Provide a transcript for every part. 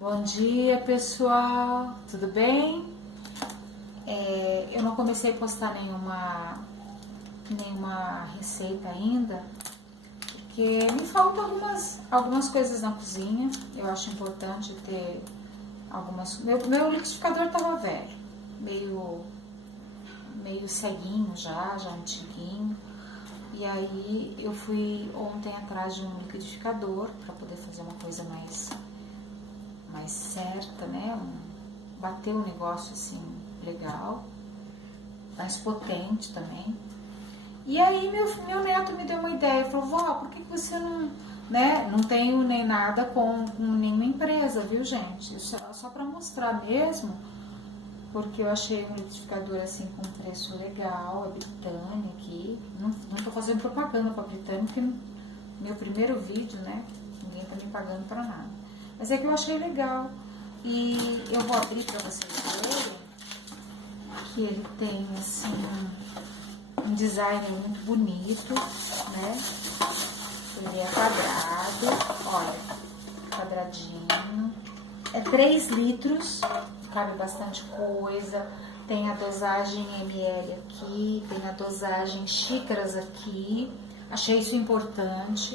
Bom dia, pessoal, tudo bem? Eu não comecei a postar nenhuma receita ainda, porque me faltam algumas coisas na cozinha. Eu acho importante ter algumas... Meu liquidificador tava velho, meio ceguinho já antiguinho. E aí eu fui ontem atrás de um liquidificador para poder fazer uma coisa mais certa, né? Bater um negócio assim legal, mais potente também. E aí meu neto me deu uma ideia, falou: vó, por que você não, né? Não tenho nem nada com nenhuma empresa, viu, gente? Isso é só para mostrar mesmo, porque eu achei um liquidificador assim com um preço legal, é Britânia aqui. Não tô fazendo propaganda para Britânia, porque meu primeiro vídeo, né? Ninguém tá me pagando para nada. Mas é que eu achei legal. E eu vou abrir para vocês verem que ele tem assim um design muito bonito, né? Ele é quadrado, olha, quadradinho. É 3 litros, cabe bastante coisa. Tem a dosagem ml aqui, tem a dosagem xícaras aqui. Achei isso importante.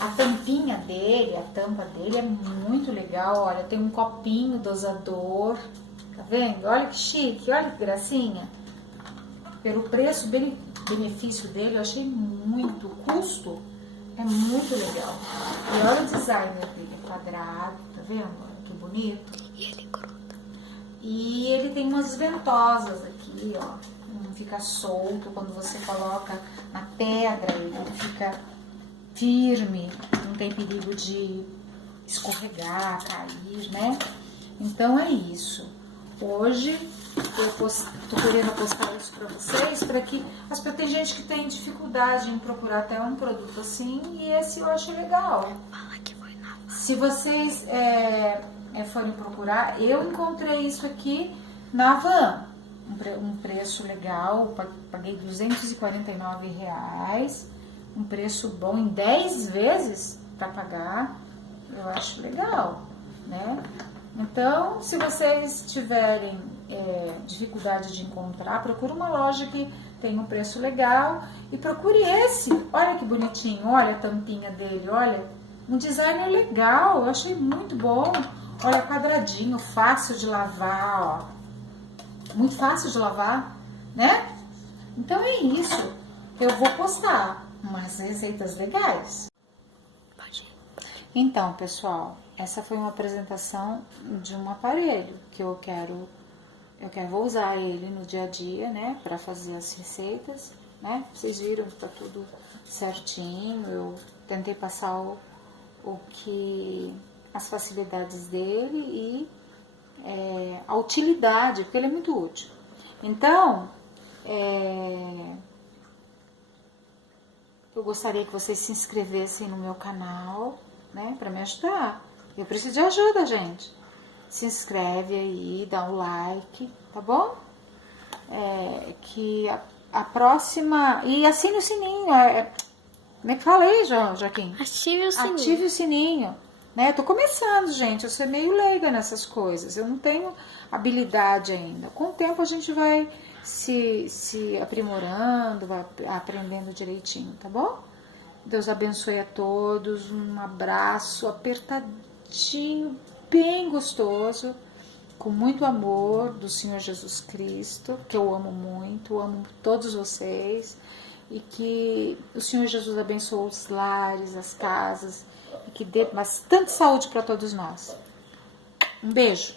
A tampinha dele, a tampa dele é muito legal, olha, tem um copinho dosador, tá vendo? Olha que chique, olha que gracinha. Pelo preço, benefício dele, eu achei muito, o custo é muito legal. E olha o design dele, é quadrado, tá vendo? Olha que bonito. E ele gruda. E ele tem umas ventosas aqui, ó, não fica solto quando você coloca na pedra, ele fica firme, não tem perigo de escorregar, cair, né? Então é isso. Hoje eu tô querendo postar isso para vocês, para que tem gente que tem dificuldade em procurar até um produto assim, e esse eu acho legal. Fala que foi na van. Se vocês forem procurar, eu encontrei isso aqui na Van, um preço legal, paguei R$249. Um preço bom em 10 vezes para pagar, eu acho legal, né? Então, se vocês tiverem dificuldade de encontrar, procure uma loja que tem um preço legal e procure esse. Olha que bonitinho, olha a tampinha dele, olha, um design legal, eu achei muito bom. Olha, quadradinho, fácil de lavar, ó, muito fácil de lavar, né? Então é isso, eu vou postar umas receitas legais. Pode ir. Então, pessoal, essa foi uma apresentação de um aparelho que vou usar ele no dia a dia, né, para fazer as receitas, né? Vocês viram que tá tudo certinho. Eu tentei passar as facilidades dele e a utilidade, porque ele é muito útil. Então, eu gostaria que vocês se inscrevessem no meu canal, né, para me ajudar. Eu preciso de ajuda, gente. Se inscreve aí, dá um like, tá bom? Que a próxima... E assine o sininho. Como é que fala aí, Joaquim? Ative o sininho. Ative o sininho. Né? Eu tô começando, gente. Eu sou meio leiga nessas coisas. Eu não tenho habilidade ainda. Com o tempo a gente vai se aprimorando, vai aprendendo direitinho, tá bom? Deus abençoe a todos, um abraço apertadinho, bem gostoso, com muito amor do Senhor Jesus Cristo, que eu amo muito, amo todos vocês, e que o Senhor Jesus abençoe os lares, as casas, e que dê bastante saúde para todos nós. Um beijo!